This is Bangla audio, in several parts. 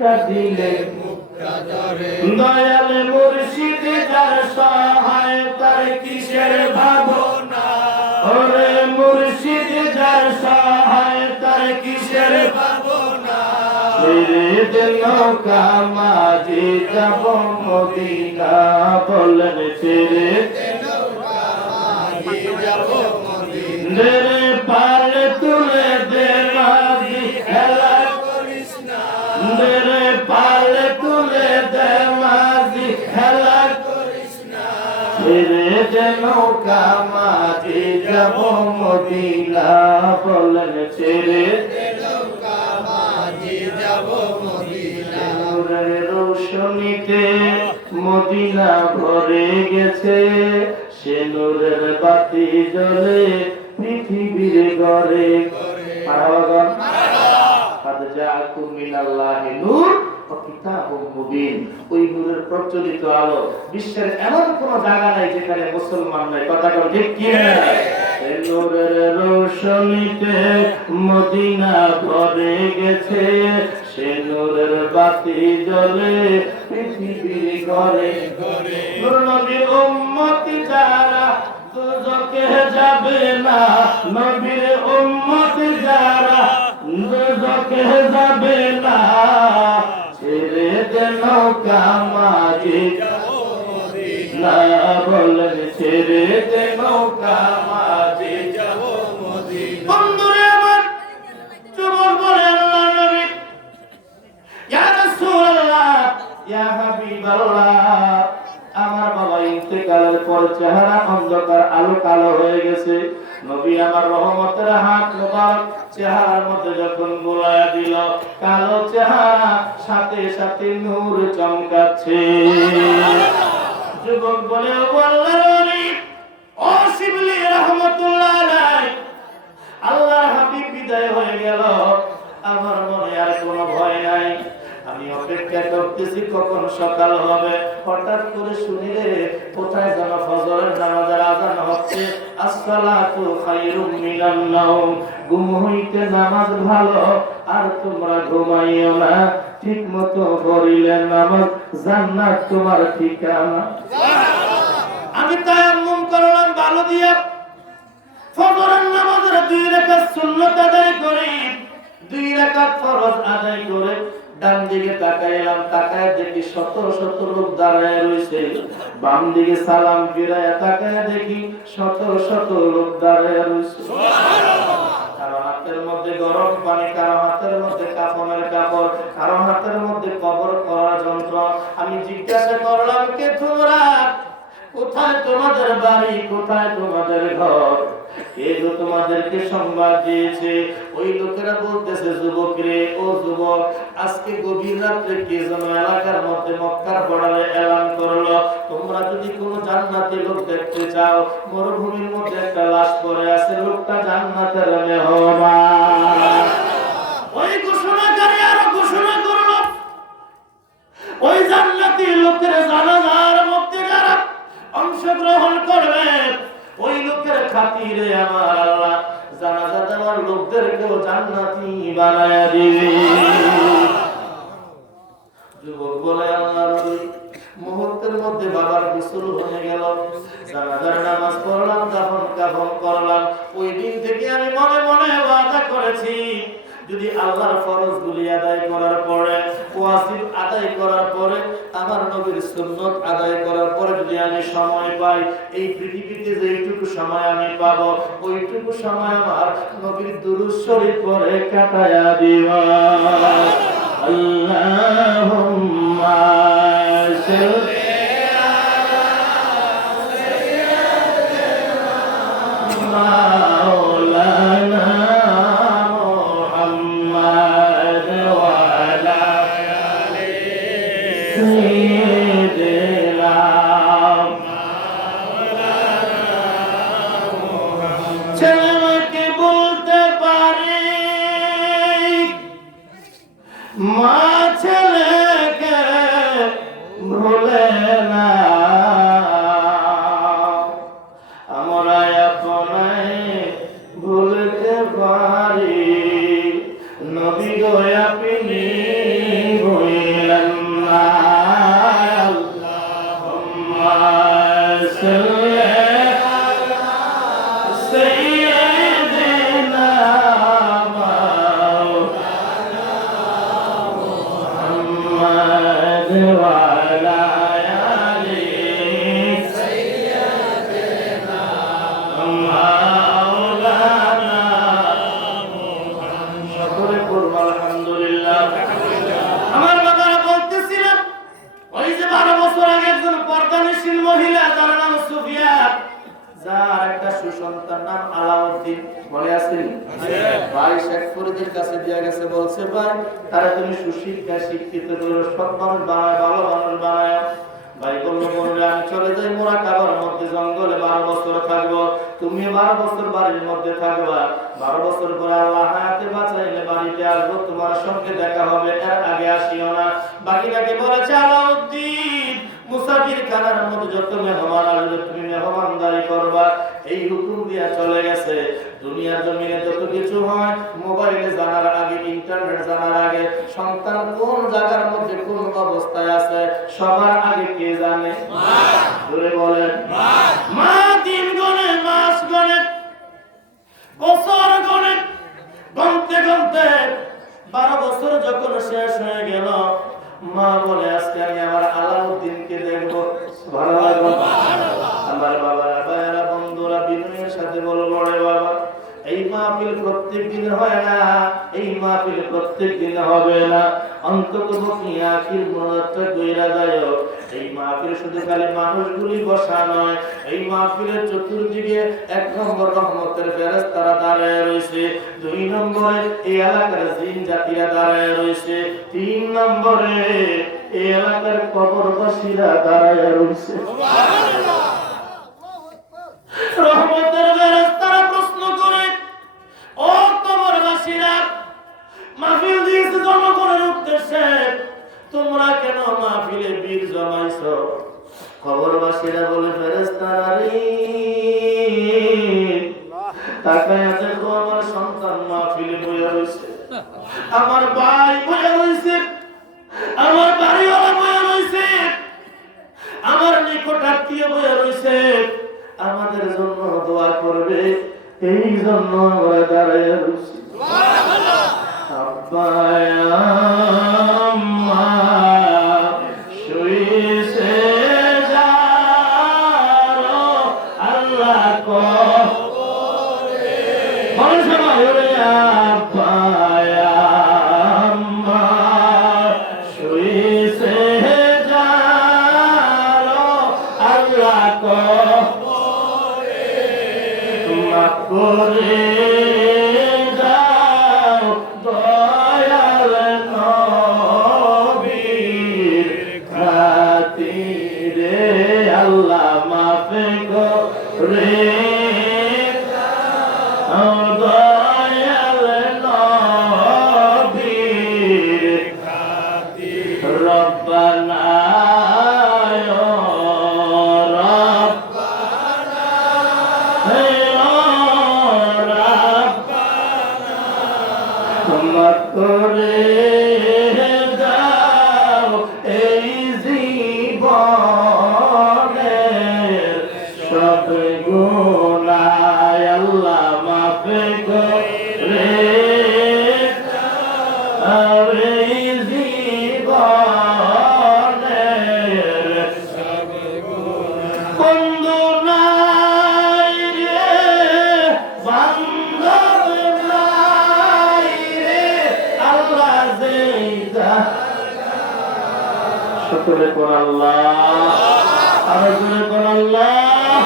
ভিক্ষা দিলে দয়াল মুর্শিদ যার সহায়তার কিসের ভাবনা, ওরে মুর্শিদ যার সহায়তার কিসের ভাবনা, ছেড়ে দিল কামাজি যাব মদিনা, বলেন ছেড়ে দিল কামাজি যাব মদিনা, পাল তুলে দে মাঝি খেলা করিস না, পাল তুলে দে মাঝি খেলা করিস না, ছেড়ে দে নৌকা মাঝি যাব মদিনা, বলেন ছেড়ে দে নৌকা মাঝি যাব মদিনা, নূরের রোশনীতে মদিনা ভরে গেছে, সে নূরের বাতি জ্বলে পৃথিবীর ঘরে ঘরে, ওই নূরের প্রজ্বলিত আলো বিশ্বের এমন কোন জায়গা নাই যেখানে মুসলমান নাই, কথা ঠিক কি না? নূরের রোশনীতে মদিনা ভরে গেছে, সে নূরের বাতি জ্বলে পৃথিবীর ঘরে ঘরে, নূর নবীর উম্মতি যারা দুজকে যাবে না, নবীর উম্মতি যারা দুজকে যাবে না, ছেড়ে দে নৌকা মাঝি যাব মদিনা, বলেন ছেড়ে দে নৌকা মাঝি যাব মদিনা। বন্ধুরে আমার যুবক বলে আল্লাহ নবী, ইয়া রাসূলুল্লাহ, ইয়া হাবিবাল্লাহ, আমার বাবা ইন্তেকালের পর চেহারা অন্ধকার আলো কালো হয়ে গেছে, নবী আমার রহমতের হাত মোবারক চেহারার মধ্যে যখন বুলায়া দিল, কালো চেহারা সাথে সাথে নূর চমকাচ্ছে। যুবক বলে ও আল্লাহর ওলি, ও শিবলি রহমাতুল্লাহ আলাইহি, আল্লাহর হাবিব বিদায় হয়ে গেল, আমার মনে আর কোনো ভয় নাই, আমি অপেক্ষা করতেছি কখন সকাল হবে। হঠাৎ করে শুনি রে কোথায় যেন ফজরের নামাজের আযান হচ্ছে, আসসালাতু খায়রুম মিনান নাওম, ঘুম হইতে নামাজ ভালো, আর তোমরা ঘুমাইও না, ঠিক মতো পড়িলে নামাজ জান্নাত তোমার ঠিকানা। আমি তায়াম্মুম করলাম ভালো দিয়া, ফজরের নামাজের 2 রাকাত সুন্নাত আদায় করি, 2 রাকাত ফরজ আদায় করে ডান দিকে তাকাইলাম, তাকায় দেখি শত শত লোক দাঁড়ায় রয়েছে, বাম দিকে সালাম ফিরায় তাকায় দেখি শত শত লোক দাঁড়ায় রয়েছে, সুবহানাল্লাহ। কারো হাতের মধ্যে গরম পানি, কারো হাতের মধ্যে কাফনের কাপড়, কারো হাতের মধ্যে কবর করার যন্ত্র। আমি জিজ্ঞাসা করলাম, কে তোমরা? কোথায় তোমাদের বাড়ি, কোথায় তোমাদের ঘর, কে তোমাদেরকে সংবাদ দিয়েছে? ওই লোকেরা বলতেছে, যুবক রে, ও যুবক, আজকে গভীর রাত্রে কে যেন এলাকার মধ্যে মক্কার বর্ডারে এলান করলো, তোমরা যদি কোনো জান্নাতি লোক দেখতে চাও, মরুভূমির মধ্যে একটা লাশ পড়ে আছে, লোকটা জান্নাতের মেহমান। ওই ঘোষণাকারী আরো ঘোষণা করলো, ওই জান্নাতি লোকের জানাজার মধ্যে যারা অংশগ্রহণ করবে, ওই লোকের খাতিরে আমার আল্লাহ জানাজা দেওয়ার লোকদেরকেও জান্নাতি বানায়া দিবে। যুবক বলে, আল্লাহর নবী, মুহূর্তের মধ্যে বাবার গোসল হয়ে গেল, জানাজার নামাজ পড়লাম, দাফন কাফন করলাম। ওই দিন থেকে আমি মনে মনে ওয়াদা করেছি, যদি আল্লাহর ফরজগুলি আদায় করার পরে, ওয়াজিব আদায় করার পরে, আমার নবীর সুন্নাত আদায় করার পরে যদি আমি সময় পাই, এই পৃথিবীতে যেইটুকু সময় আমি পাবো, ওইটুকু সময় আমার নবীর দুরূদ শরীফ পড়ে কাটায়া দিবা। আল্লাহুম্মা সাল্লি আলা সাইয়্যিদিনা মাওলানা ছেলেকে বলতে পারি, মা ছেলেকে ভুলে না, আমরা আপনাই ভুলতে পারি, নবী গো আপনি محمد وعلى آل سيدنا مولانا محمد সকলে পড়ব আলহামদুলিল্লাহ। আমার বাবারা বলতেছিলাম ওই যে 12 বছর আগে একজন পর্দানিশীল মহিলা যার নাম সুফিয়া, যার একটা সুসন্তান নাম আলাউদ্দিন, বলে আছেন ভাই শেখ ফরিদের কাছে দিয়ে গেছে, বলছে ভাই তারা তুমি সুশিক্ষা শিক্ষিত করে সৎ মানুষ বানায়, ভালো মানুষ বানায়। ভাই বললো বললে আমি চলে যাই মোরাকাবার মধ্যে জঙ্গলে 12 বছর থাকবো, তুমি 12 বছর বাড়ির মধ্যে থাকবা, 12 বছর পরে আল্লাহ হায়াতে বাঁচাইলে বাড়িতে আসবো, তোমার সঙ্গে দেখা হবে, এর আগে আসিও না। বাকিটাকে বলেছে আলাউদ্দিন মুসাফির খানার মধ্যে যত মেহমান আসবে তুমি মেহমানদারি করবা, এই হুকুম দিয়া চলে গেছে। দুনিয়ার জমিনে যত কিছু হয় মোবাইলে জানার আগে, ইন্টারনেট জানার আগে, সন্তান কোন জায়গার মধ্যে কোন অবস্থায় আছে সবার আগে কে জানে? ধরে বলেন মা। দিন গণে, মাস গণে, বছর গণে, গণতে গণতে 12 বছর যখন শেষ হয়ে গেল, মা বলে আজকে আমি আমার আলাউদ্দিনকে দেখবো। ভালো লাগলো আমার বাবারা, ভাইয়েরা, বন্ধুরা বিনয়ের সাথে বলবো রে বাবা, এই মাহফিল প্রত্যেক দিন হয় না, এই মাহফিল প্রত্যেক দিন হবে না, অন্তত কি আখির মনোরথটা কইরা যায়। এই মাহফিল শুধু খালি মানুষগুলি বসা নয়, এই মাহফিলের চতুর্দিকে 1 নম্বর রহমতের ফেরেশতারা দাঁড়ায় রয়েছে, 2 নম্বরে এই এলাকার জিন জাতিরা দাঁড়ায় রয়েছে, 3 নম্বরে এই এলাকার কবরবাসীরা দাঁড়ায় রয়েছে। সুবহানাল্লাহ। রহমতের ফেরেশতারা প্রশ্ন করে, ও কবরবাসীরা, মাহফিল দিয়েছে জনগণের উদ্দেশ্যে, তোমরা কেন মাহফিলে বীর জমাইছো? কবরবাসীরা বলে ফেরেশতারা রে, তাকায়া দেখো আমার সন্তান মাহফিলে বইয়া রইছে, আমার ভাই বইয়া রইছে, আমার বাড়িওয়ালা বইয়া রইছে, আমার নিকট আত্মীয় বইয়া রইছে, আমাদের জন্য দোয়া করবে, এই জন্য আমরা দাঁড়াইয়া রইছি। সুবহানাল্লাহ। আব্বা আম্মা শুইছে যারো আল্লাহ কবরে, বলেন সবাই ওরে আব্বা আম্মা শুইছে যারো আল্লাহ কবরে, মাফ করে দাও দয়াল নবীর খাতিরে, আল্লাহ মাফ করে দাও দয়াল নবীর খাতিরে, রব্বানা করে দাও এই জীবনের সব গুনাহ, আল্লাহ মাফ করে দাও এই জীবনের সব গুনাহ। বন্ধু নাই রে, বান্ধব নাই রে, আল্লাহ যেইটা সকলে কোন আল্লাহ, আর জোরে কোন আল্লাহ,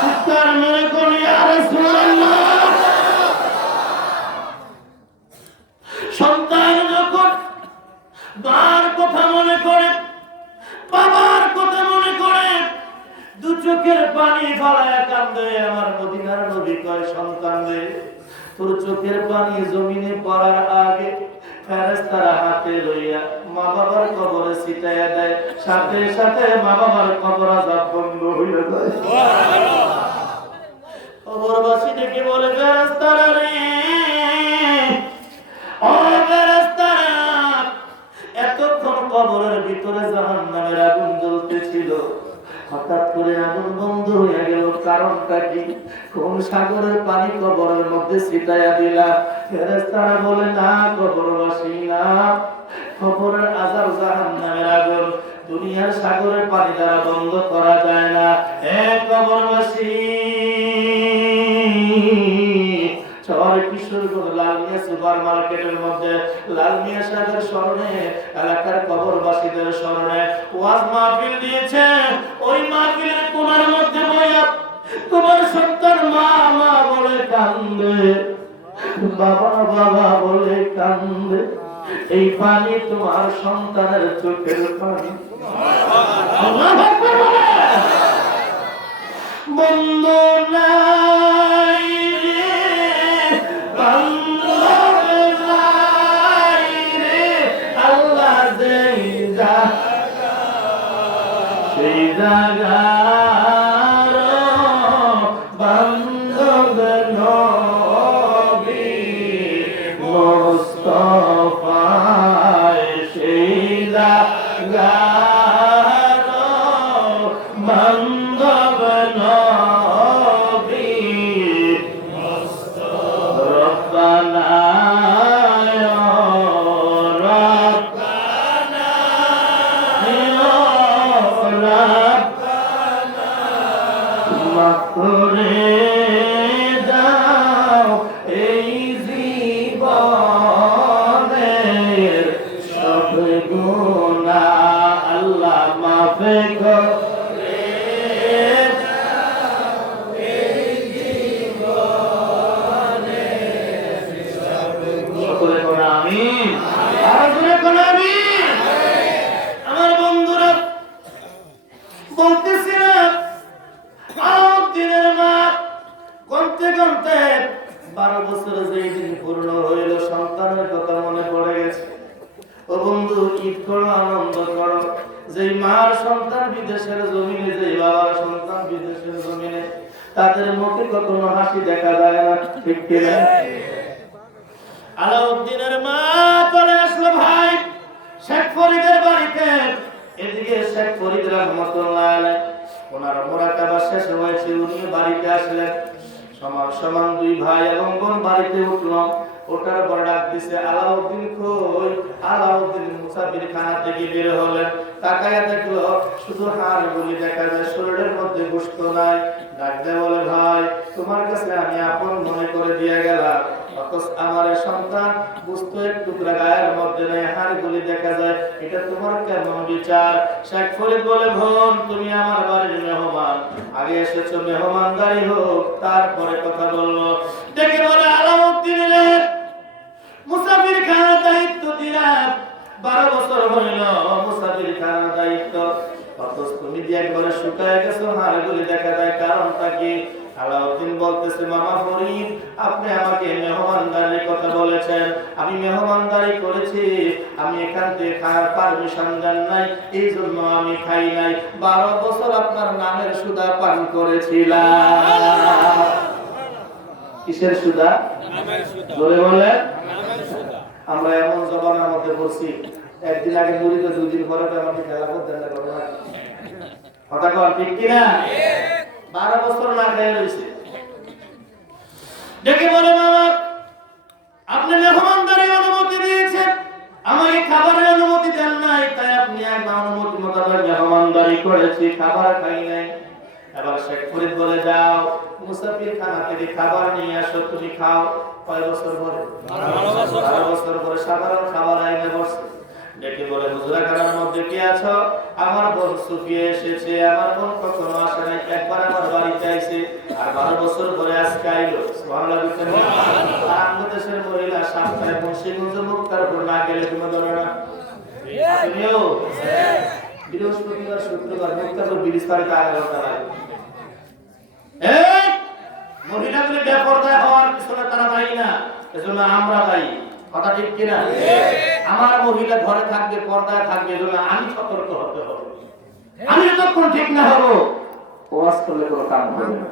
চিৎকার মেরে কোন ইয়া রাসূলুল্লাহ। সন্তান যখন মার কথা মনে করে, বাবার কথা মনে করে, 2 চোখের পানি ফলায়া কান্দে। আমার মদিনার নবী কয়, সন্তান রে, তোর চোখের পানি জমিনে পড়ার আগে ফেরেশতারা হাতে লইয়া মা বাবার কবরে ছিটাইয়া দেয়, সাথে সাথে মা বাবার কবর আযাব বন্ধ হইয়া যায়। সুবহানাল্লাহ। কবরবাসী ডেকে বলে, ফেরেশতারা রে, ও ফেরেশতারা, এতক্ষণ কবরের ভিতরে জাহান্নামের আগুন জ্বলতেছিল, হঠাৎ করে আগুন বন্ধ হয়ে গেল, কারণটা কি? কোন সাগরের পানি কবরের মধ্যে ছিটাইয়া দিলা? ফেরেশতারা বলে, না কবরবাসী না, কবরের আযাব, জাহান্নামের আগুন দুনিয়ার সাগরের পানি দ্বারা বন্ধ করা যায় না। কবরবাসী চর কিশোরগঞ্জ লালমিয়া সুপার মার্কেটের মধ্যে লালমিয়া সাহেবের স্মরণে এলাকার কবরবাসীদের স্মরণে ওয়াজ মাহফিল দিয়েছে। ওই মাহফিলের কোণার মধ্যে বইয়া তোমার সন্তান মা মা বলে কান্দে, বাবা বাবা বলে কান্দে। এই পানি তোমার সন্তানের চোখের পানি। বন্ধু নাই আল্লাহ সেই জাগার বান্ধব নবী মুস্তাফায় সেই জাগার বান্ধব নবী মুস্তাফা। রব্বানা করে দাও এই জীবনের সব গুনাহ আল্লাহ মাফ করে দাও এই জীবনের সব গুনাহ। সকলে বলো আমিন। আর জোরে বলো আমিন। আমার বন্ধুরা বলতেছিলাম আলাউদ্দিনের মা গন্তে গন্তে 12 বছর যেই দিন পূর্ণ হইল সন্তানের কথা মনে পড়ে গেছে। ও বন্ধু ঈদ করো, আনন্দ করো। যেই মার সন্তান বিদেশের জমিনে, যেই বাবার সন্তান বিদেশের জমিনে, তাদের মুখে কখনো হাসি দেখা যায় না, ঠিক কি না? আলাউদ্দিনের মা চলে আসলো ভাই শেখ ফরিদের বাড়িতে। এদিকে শেখ ফরিদ রহমাতুল্লাহ আলাইহি ওনার মুরাকাবা শেষ হয়েছে, উনি বাড়িতে আসলেন। সমান সমান দুই ভাই এবং বোন বাড়িতে উঠল। ওটার পর ডাক দিছে আলাউদ্দিন কই? আলাউদ্দিন মুসাফির খানা থেকে বের হলেন। তাকায়া দেখলো শুধু হাড় গুলি দেখা যায়, শরীরের মধ্যে গোশত নাই। ডাক দিয়ে বলে ভাই তোমার কাছে আমি আপন মনে করে দিয়ে গেলাম, অথচ আমার সন্তান বুঝতো এক টুকরা গায়ের মধ্যে নেই, হাড় গুলি দেখা যায়, এটা তোমার কেমন বিচার? শেখ ফরিদ বলে বোন তুমি আমার বাড়ির মেহমান, আগে এসেছো মেহমানদারি হোক তারপরে কথা বলবো। দেখে বলে আলাউদ্দিনের মুসাফির খানার দায়িত্ব দিলাম, 12 বছর হইল মুসাফির খানার দায়িত্ব, অথচ তুমি যে একবারে শুকায় গেছো, হাড় গুলি দেখা যায়, কারণটা কি? আলাউদ্দিন বলতেছে মামা ফরিদ আপনি আমাকে মেহমানদারির কথা বলেছেন, আমি মেহমানদারি করেছি, আমি এখান থেকে খাওয়ার পারমিশন দেন নাই, এই জন্য আমি খাই নাই। 12 বছর আপনার নামের সুদা পান করেছিলাম। কিসের সুদা? জোরে বলে। আমরা এমন জবানের মধ্যে বসি, একদিন আগে মুড়ি তো 2 দিন পরে তো আমাকে খেলা করতে না করবো না, কথা কর ঠিক কিনা? 12 বছর না খেয়ে রয়েছে। ডেকে বলে মামা আপনি মেহমানদারি অনুমতি দিয়েছেন, আমাকে খাবারের অনুমতি দেন নাই, তাই আপনি একবার অনুমতি মোতাবেক মেহমানদারি করেছি, খাবার খাই নাই। এবার শেখ ফরিদ বলে যাও মুসাফির খানা থেকে খাবার নিয়ে আসো, তুমি খাও। কয় বছর পরে? 12 বছর পরে সাধারণ খাবার আইনে বসছে। ডেকে বলে হুজুরা খানার মধ্যে কি আছো? আমার বোন সুফিয়া এসেছে, আমার বোন কখনো আসে নাই, একবার আমার বাড়িতে আইছে, আর 12 বছর পরে আজকে আইলো। সুবহানাল্লাহ। বাংলাদেশের মহিলা সপ্তাহে মুন্সিগঞ্জ মুক্তার উপর না গেলে তুমি ধরো না। তুমিও বৃহস্পতিবার শুক্রবার মুক্তার উপর বিস্তারিত আলোচনা লাগে। মহিলাগুলি বেপরদা হওয়ার পিছনে তারা দায়ী না, এজন্য আমরা দায়ী, কথা ঠিক কিনা? আমার মহিলা ঘরে থাকবে, পর্দায় থাকবে, এজন্য আমি সতর্ক হতে হবে। আমি যতক্ষণ ঠিক না হব ওয়াজ করলে কোনো কাম হবে না,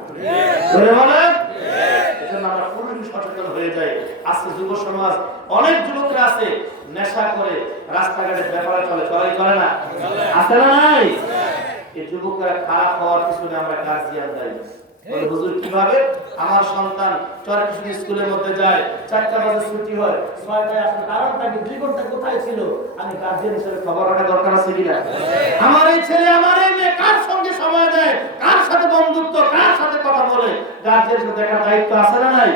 বলে বলে। এজন্য আমরা পুরোপুরি সচেতন হয়ে যাই। আজকে যুব সমাজ অনেক যুবকরা আছে নেশা করে রাস্তাঘাটে ব্যাপারে চলে, চলে না? আছে না নাই? এই যুবকরা খারাপ হওয়ার পিছনে আমরা গার্জিয়ান দায়ী, বলে হুজুর কিভাবে? আমার সন্তান চরকিশোর স্কুলের মধ্যে যায়, 4টা বাজে ছুটি হয়, 6টায় আসে, কারণটা কি 2 ঘন্টা কোথায় ছিল? আমি গার্জিয়ান হিসেবে খবর রাখা দরকার আছে কিনা? আমার এই ছেলে আমার এই মেয়ে কার সঙ্গে সময় দেয়, কার সাথে বন্ধুত্ব, কার সাথে কথা বলে, গার্জিয়ান সাথে দেখার দায়িত্ব আছে না নাই?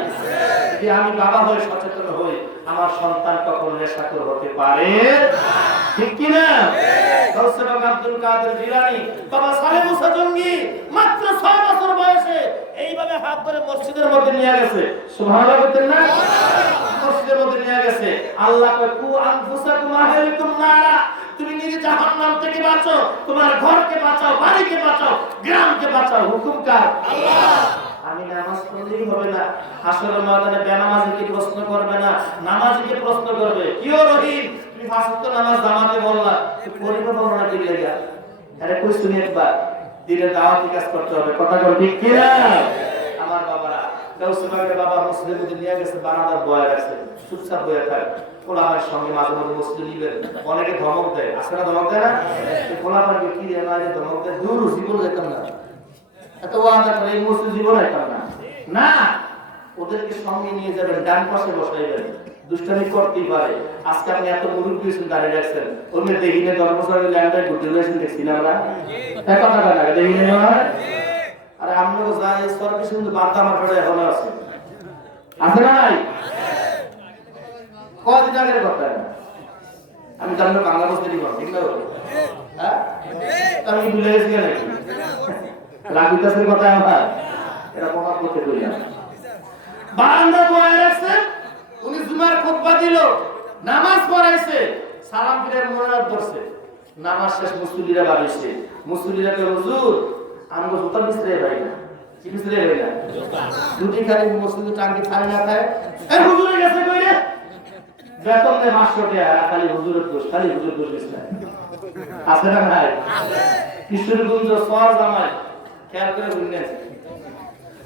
যদি আমি বাবা হয়ে সচেতন হই, আমার সন্তান কখনো নেশাখোর হতে পারে ঠিক কি না? গাউসে পাক আব্দুল কাদের জিলানী, বাবা সালেহ মুসা জঙ্গি মাত্র 6 বছর বয়সে এইভাবে হাত ধরে মসজিদের মধ্যে নিয়ে গেছে। সুবহানাল্লাহ বলতেন না? মসজিদের মধ্যে নিয়ে গেছে। আল্লাহ কয় কু আনফুসাকুম আহলিকুম নারা, তুমি নিজে জাহান্নাম থেকে বাঁচো, তোমার ঘরকে বাঁচাও, বাড়িকে বাঁচাও, গ্রামকে বাঁচাও। হুকুম কার? আল্লাহ। আমি নামাজ পড়লেই হবে না, হাসরের ময়দানে বেনামাজিকে প্রশ্ন করবে না, নামাজিকে প্রশ্ন করবে। কিও রহিম, তুমি পাঁচ ওয়াক্ত নামাজ জামাতে বললা, তুমি পড়িবে বলো না কি লাগা? আরে কই শুনি একবার, দিনে দাওয়াতি কাজ করতে হবে। কথা বল ঠিক কি না? আমার বাবারা গাউসে পাকের বাবা মসজিদের মধ্যে নিয়ে গেছে, বারান্দার বয়ে রাখছে, চুপচাপ বয়ে থাকে। কোলামের সঙ্গে মাঝে মাঝে মসজিদে নিবেন, অনেকে ধমক দেয়, আসে না ধমক দেয় না? কোলামের কি রে মাঝে ধমক দেয়, দূর জীবন যেতাম না, এত ওয়াদা করে এই মসজিদ জীবন আইতাম না। না, ওদেরকে সঙ্গে নিয়ে যাবেন, ডান পাশে বসাইবেন, দুষ্টামি করতেই পারে। আজকে আপনি এত মুরুখ দিয়েছেন, দাঁড়িয়ে রাখছেন, ওমে দেখিনে 10 বছরের ল্যান্ডায় ঘুরতে গেছেন, দেখছি না আমরা এক কথা না দেখিনে না। আরে আমরাও যাই সরকারি শুধু বার্তা আমার পড়ে এখনো আছে, আছে না নাই? কত জায়গার কথা আমি জানলে বাংলা বলতে দিব ঠিক না? হ্যাঁ, আমি ভুলে গেছি নাকি? রাগুতাসের কথা আমার এটা প্রমাণ করতে কইলাম। বারান্দা বয়ে রাখছে, উনি জুমার খুতবা দিল, নামাজ পড়াইছে, সালাম ফিরে মোনাজাত ধরছে, নামাজ শেষ, মুসল্লিরা বাড়িছে। মুসল্লিরা কই হুজুর আমগো জুতা মিস্ত্রি ভাই না, কি মিস্ত্রি ভাই না, দুটি খালি মুসল্লি টাঙ্কি খালি না খায়, এই হুজুরের কাছে কই রে বেতন দে 500 টাকা, খালি হুজুরের দোষ, খালি হুজুর দোষ মিস্ত্রি আছে না ভাই? কিশোরগঞ্জ সর জামাই খেয়াল করে বুঝলেন,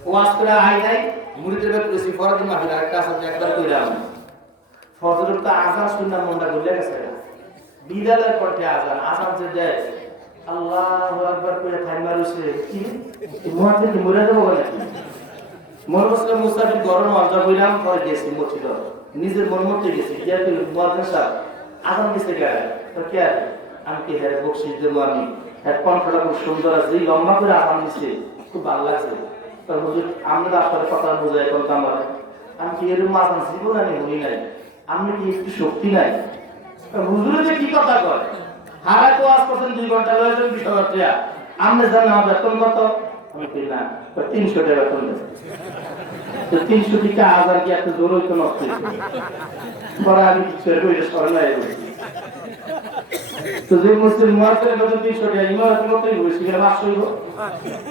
ওয়াজ করে আই নাই মুরিদের বের করেছি, ফরদিন মাহফিল একটা আছে একবার কইরা আমি ফজরের তো আযান শুনলাম, মনটা গলে গেছে, বিদালের কণ্ঠে আযান, আযান যে দেয় আল্লাহু আকবার কইরা থাইমা রইছে, কি মুয়াজ্জিন কি মরে যাবো নাকি? মন বসলে মুসাফির গরম অর্জা কইলাম, পরে গেছি মসজিদ, নিজের মন মতে গেছি, কি আর মুয়াজ্জিন সাহেব আযান দিতে গেল, তো কি আর আমি কি হ্যাঁ বকশিশ দেব, আমি এক কণ্ঠটা খুব সুন্দর আছে, লম্বা করে আযান দিছে, খুব ভালো লাগছে। তো হুজুর আমরা আসলে কথা বোঝাই বলতাম, আমার আমি কি এরকম আযান জীবন আমি হই নাই, আমি কি একটু শক্তি নাই? হুজুরে যে কি কথা কয়, হারা তো আজ পর্যন্ত 2 ঘন্টা লয়েছেন 20,000 টাকা, আপনি জানেন আমার বেতন কত? আমি কি না 300 টাকা বেতন দেয়, তো 300 টাকা আযান কি এত জোর হইতো নষ্ট বড় আমি কিছু কইলে সরে নাই। তো যে মুসলিম মুয়াজ্জিনের বেতন 300 টাকা, ইমারত করতেই বসে গেলে 500 হইব,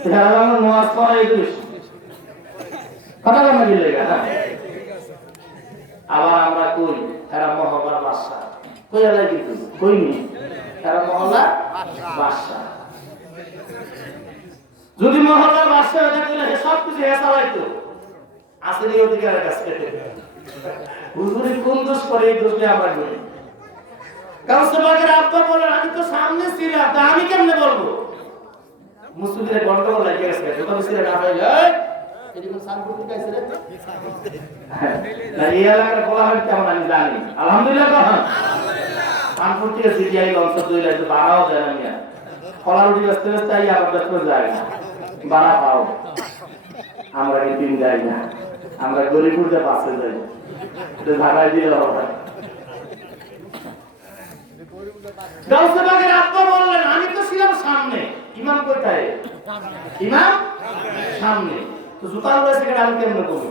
তাহলে আমরা মুয়াজ্জ পড়াই দিই কথা বলা গেলে না। আবার আমরা কই এরা মহল্লার বাদশা, কই আলাই কিন্তু কইনি এরা মহল্লার বাদশা। যদি মহল্লার বাদশা হয়ে থাকলে সব কিছু হেসালাইতো, আসলে অধিকারের কাছে হুজুরি কোন দোষ করে, এই দোষটা আমরা করি। গাউসে পাকের আব্বা বলেন আমি তো সামনে ছিলাম, তা আমি কেমনে বলবো? মুসলিমদের গন্ডগোল লাগে গেছে, যত মিছিলে না পাইলে এরকম সানপুর কাইছে রে না, এই এলাকার বলা হয় কেমন আমি জানি, আলহামদুলিল্লাহ কখন সানপুর থেকে সিরিয়াই লঞ্চ দুই লাগে বাড়াও যায় না, মিয়া ফলারুটি ব্যস্ত ব্যস্ত আই আবার ব্যস্ত যায় না, বাড়া পাও আমরা কিন্তু যাই না, আমরা গরিবুরটা পাশে যাই, ভাড়ায় দিলে হবে। গাউসে পাকের আব্বা বললেন আমি তো ছিলাম সামনে, ইমাম কোথায়? ইমাম সামনে, তো জুতা উড়াইছে কেন আমি কেমনে বলবো?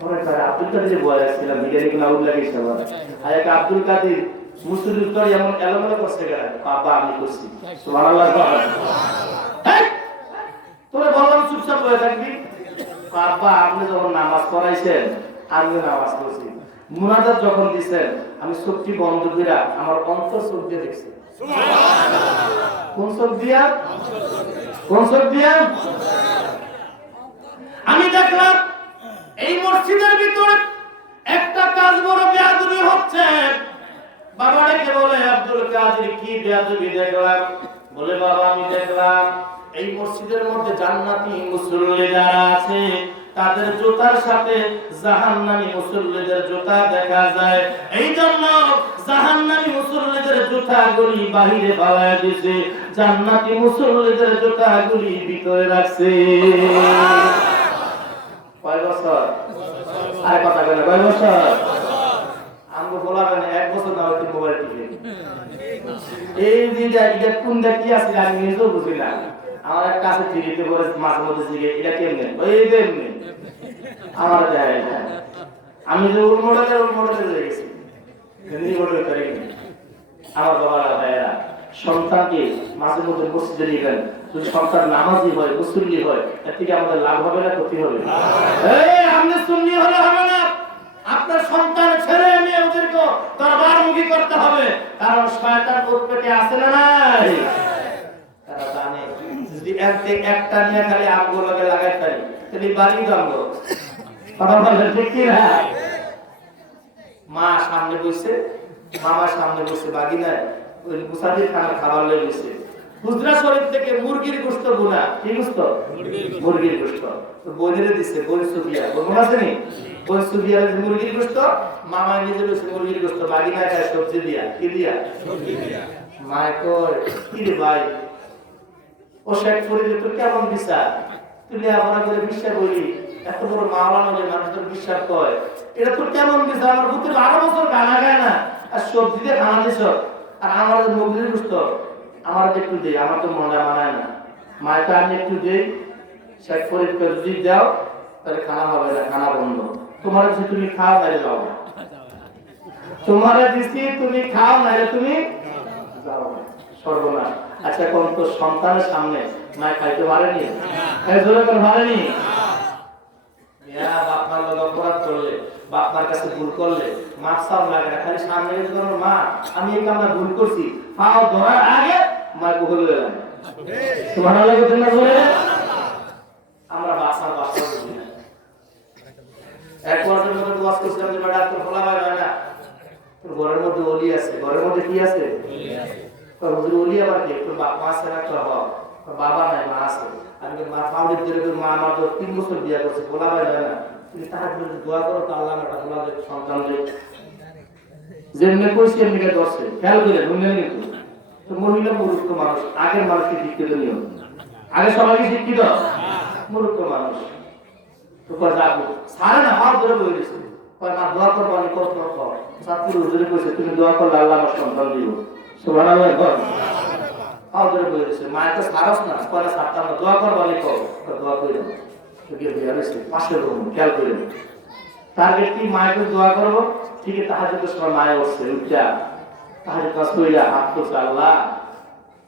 পরে তার আব্দুল কাদের যে বয় আসছিলাম বিরিয়ানি গুলো আউট লাগিয়েছে আবার, আর এক আব্দুল কাদের মুসলিম উত্তর এমন এলোমেলো করছে কেন, বাবা আমি করছি, সুবহানাল্লাহ। তোরে বললাম চুপচাপ হয়ে থাকবি, বাবা আপনি যখন নামাজ পড়াইছেন আমিও নামাজ পড়ছি, মুনাজাত যখন দিচ্ছেন আমি চোখটি বন্ধ করে আমার অন্তর চোখ দিয়ে দেখছি। কোন চোখ দিয়া? কোন চোখ দিয়া? আমি দেখলাম এই মসজিদের ভিতরে একটা কাজ বড় বেয়াদবি হচ্ছে। বাবা ডেকে বলে আব্দুল কাদের কি বেয়াদবি দেখলাম? বলে বাবা আমি দেখলাম এই মসজিদের মধ্যে জান্নাতি মুসল্লি যারা আছে তাদের জুতার সাথে জাহান্নামী মুসল্লিদের জুতা দেখা যায়। এই জন্য জাহান্নামী মুসল্লিদের জুতাগুলি বাহিরে ফালায় দিয়েছে, জান্নাতি মুসল্লিদের জুতাগুলি ভিতরে রাখছে। কয় বছর? আর কথা বলে কয় বছর? আমগো বলাবেন 1 বছর না হইতে মোবাইল টিপে এই যে এটা কোনটা কি আছে আমি নিজেও বুঝি না। আমার এক কাছে টিভিতে পরে মাঝে মধ্যে জিগে এটা কেমনে ওই দেমনে আমার যায় না, আমি যে ওর মডেলে হয়ে গেছি এমনি মডেল করে আমার বাবারা ভাইয়েরা সন্তানকে মাঝে মধ্যে মসজিদে নিবেন। যদি সন্তান নামাজি হয় মুসল্লি হয় এর থেকে আমাদের লাভ হবে না ক্ষতি হবে? এই আপনি সুন্নি হলে হবে না, আপনার সন্তান ছেলে মেয়ে ওদেরকে দরবারমুখী করতে হবে, কারণ শয়তান ওর পেটে আছে না নাই? তারা জানে যদি একটা নিয়ে খালি আমগুলোকে লাগাই পারি তাহলে বাড়ি দামলো কথা বলেন ঠিক কি না? মা সামনে বসে মামার সামনে বসে বাগি নাই ওই মুসাফির খানার খাবার লয়ে বসে হুজরা শরীফ থেকে মুরগির গোশত বোনা, কি গোশত? মুরগির গোশত। তো বোনেরে দিছে, বোন সুফিয়া, বোন আছে নি? বোন সুফিয়া মুরগির গোশত, মামা নিজে বসে মুরগির গোশত বাগি নাই খায় সবজি দিয়া, কি দিয়া? সবজি দিয়া। মা কই কি রে ভাই ও শেখ ফরিদ তো কেমন বিচার তুই আমরা করে বিশ্বাস বলি এত বড় মাওলানা হলে মানুষের বিশ্বাস করে এটা তো কেমন বিচার? আমার বুঝতে 12 বছর গানা গায় না আর সবজি দিয়ে খানা দিছ আর আমার মুরগির গোশত আমার একটু দেই, আমার তো মনে মানায় না। মায়ের আমি একটু দেই, শেখ ফরিদ যদি দাও তাহলে খানা হবে না, খানা বন্ধ। তোমার যদি তুমি খাও তাহলে যাও না, তোমার দিছি তুমি খাও নাহলে তুমি যাও না, সর্বনাশ। আচ্ছা কোন তো সন্তানের সামনে মা খাইতে পারেনি, জোরে করে পারেনি? বাপ মার লোক অপরাধ করলে বাপ মার কাছে ভুল করলে মাপ সাপ লাগে না, খালি সামনে মা আমি এই কামটা ভুল করছি পাও ধরার আগে মা বলে দিলাম সুবহানাল্লাহ বলেন না বলে আমরা বাসার বাসা বুঝি না। এক বছরের মধ্যে দোয়া করছিলাম যে ম্যাডাম তো বলা হয় না তোর ঘরের মধ্যে ওলি আছে, ঘরের মধ্যে কি আছে? ওলি আছে। কই হুজুর ওলি আবার কি? তোর বাপ মা আছে না? তো বাবা নাই মা আছে। আমি মা ফাউন্ডের ধরে মা আমার তো 3 বছর বিয়ে করছে, বলা হয় না তুমি তাহার জন্য দোয়া করো তো আল্লাহ একটা বলা দেয় সন্তান দেয় যেমনি কইছি এমনি কে দর্শে খেয়াল করে শুনলেন কিন্তু। তো মহিলা মূর্খ মানুষ, আগের মানুষকে শিক্ষিত নিও, আগে সবাইকে শিক্ষিত মূর্খ মানুষ তো কয় যাবো সারে না হাত ধরে বই দিছে কয় মা দোয়া করবো আমি কত কর ছাত্রী হুজুরে কইছে তুমি দোয়া করলে আল্লাহ আমার সন্তান দিব সুবহানাল্লাহ বল হাত ধরে বই দিছে মায়ের তো সারস না কয় সারতাম না দোয়া করবো আমি কর দোয়া কইলাম তো গিয়ে বিয়ে হয়েছে পাশে রুম খেয়াল করে টার্গেট কি মায়ের দোয়া করবো ঠিকই তাহাজ্জুদের সময় মায়ে বসছে উঠা তাহাজ্জুদ কাজ কইরা হাত করছে আল্লাহ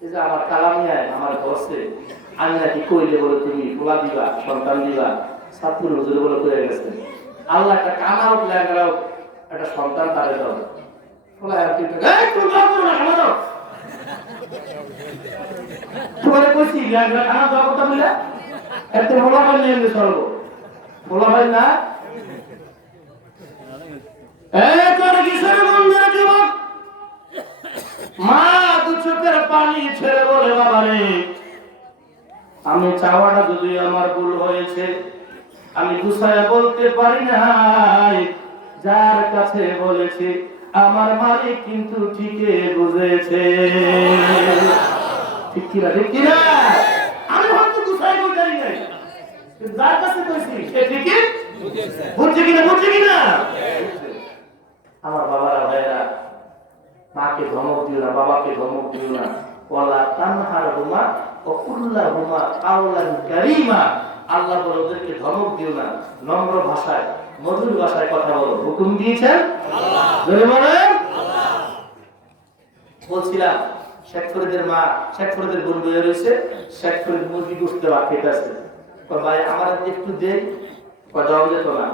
এই যে আমার কালামিয়ায় আমার বসছে আমি নাকি কইলে বলে তুমি গোলা দিবা সন্তান দিবা ছাত্র হুজুর বলে কয়ে গেছে আল্লাহ একটা কামাও প্ল্যান করাও একটা সন্তান তারে দাও বলে আর কি এই তুমি দোয়া করো না আমারও তোমারে কইছি লাগলা কানা দোয়া করতে বলে এত বলা হয় নিয়ে সরব বলা হয় না এই তোর কিশোর বন্ধুরা যুবক মা দু চোখের পানি ছেড়ে বলে বাবা রে আমি চাওয়াটা যদি আমার ভুল হয়েছে আমি গুছায় বলতে পারি নাই যার কাছে বলেছি আমার মালিক কিন্তু ঠিকই বুঝেছে ঠিক কি না ঠিক কি না আমি হয়তো গুছায় বলতে পারি নাই যার কাছে কইছি সে ঠিকই বুঝছে কিনা আমার বাবারা ভাইরা মাকে ধমক দিও না বাবাকে ধমক দিও না ওয়ালা তানহারহুমা ওয়া কুল্লাহুমা কাওলান কারীমা আল্লাহ বলে ওদেরকে ধমক দিও না নম্র ভাষায় মধুর ভাষায় কথা বলো হুকুম দিয়েছেন আল্লাহ জোরে বলেন আল্লাহ বলছিলাম শেখ ফরিদের মা শেখ ফরিদের বোন বইয়ে রয়েছে শেখ ফরিদ মুরগি গোশত খেতেছে কয় ভাই আমার একটু দে কয় দাও যেত না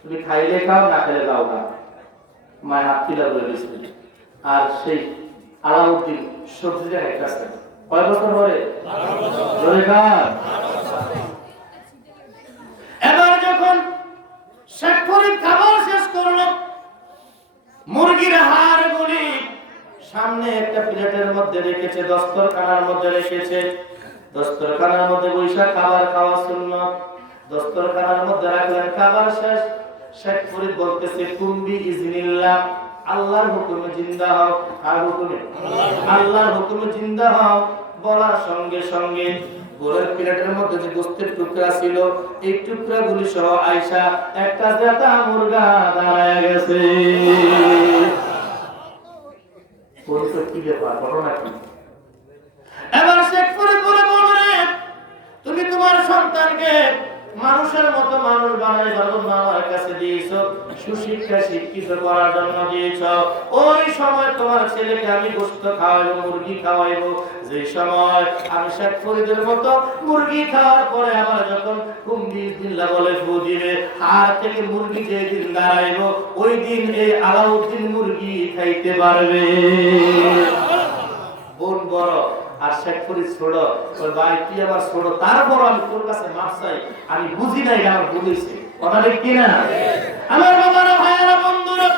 তুমি খাইলে খাও না খেলে দাও না মায়ের হাত পিলা বলে দিয়েছে আর সেই আলাউদ্দিন সবজিটা খাইতেছে কয় বছর পরে এবার যখন শেখ ফরিদ খাবার শেষ করলো মুরগির হাড় গুলি সামনে একটা প্লেটের মধ্যে রেখেছে দস্তরখানার মধ্যে রেখেছে দস্তরখানার মধ্যে বৈশা খাবার খাওয়া সুন্নাত। দস্তরখানার মধ্যে রাখলেন, খাবার শেষ। শেখ ফরিদ বলতেছে কুম্বি ইজনিল্লাহ, আল্লাহর হুকুমে জিন্দা হও। কার হুকুমে? আল্লাহর হুকুমে জিন্দা হও। বলার সঙ্গে সঙ্গে গোরের প্লেটের মধ্যে যে গোস্তের টুকরা ছিল, এই টুকরাগুলি সহ আয়েশা একটা জেতা মুরগা দাঁড়ায় গেছে। কি ব্যাপার, ঘটনা কি? এবার শেখ ফরিদ বলে, বললেন তুমি তোমার সন্তানকে মানুষের মতো মানুষ বানাইবার জন্য আমার কাছে দিয়েছো, সুশিক্ষা শিক্ষিত করার জন্য দিয়েছো। ওই সময় তোমার ছেলেকে আমি গোশত খাওয়াইবো, মুরগি খাওয়াইবো। যে সময় আমি শেখ ফরিদের মতো মুরগি খাওয়ার পরে আবার যখন কুম্বি বিসমিল্লাহ বলে ফু দিবে, হাড় থেকে মুরগি যেদিন দাঁড়াইবো, ওই দিন এই আলাউদ্দিন মুরগি খাইতে পারবে। বোন বড় আর শেখ ফরিদ ছোট, ওর ভাই তুই আবার ছোট, তারপর আমি তোর কাছে মাপ চাই, আমি বুঝি নাই, আমার বুঝেছি। কথা ঠিক কিনা? আমার বাবারা, ভাইয়ারা, বন্ধুরা,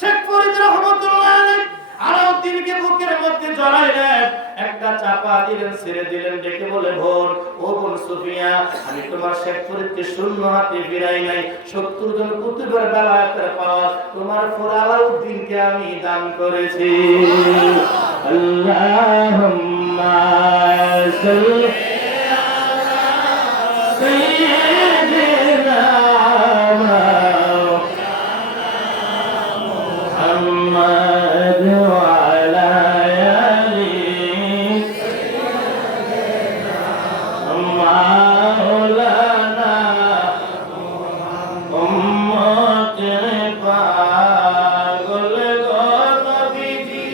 শেখ ফরিদ রহমতুল্লাহ আলাইহি আলাউদ্দিনকে বুকের মধ্যে জড়াইলেন, একটা চাপা দিলেন, ছেড়ে দিলেন, ডেকে বলে, বোন, ও বোন সুফিয়া, আমি তোমার শেখ ফরিদকে শূন্য হাতে ফিরাই নাই। 70 জন কুতুবের বেলায়েতের পাওয়া তোমার ফর আলাউদ্দিনকে আমি দান করেছি। আল্লাহুম্মা সাল্লি আলা সাইয়্যিদিনা মুহাম্মাদ ওয়া আলা আলি মাওলানা উম্মতের পাগল গো নবীজি,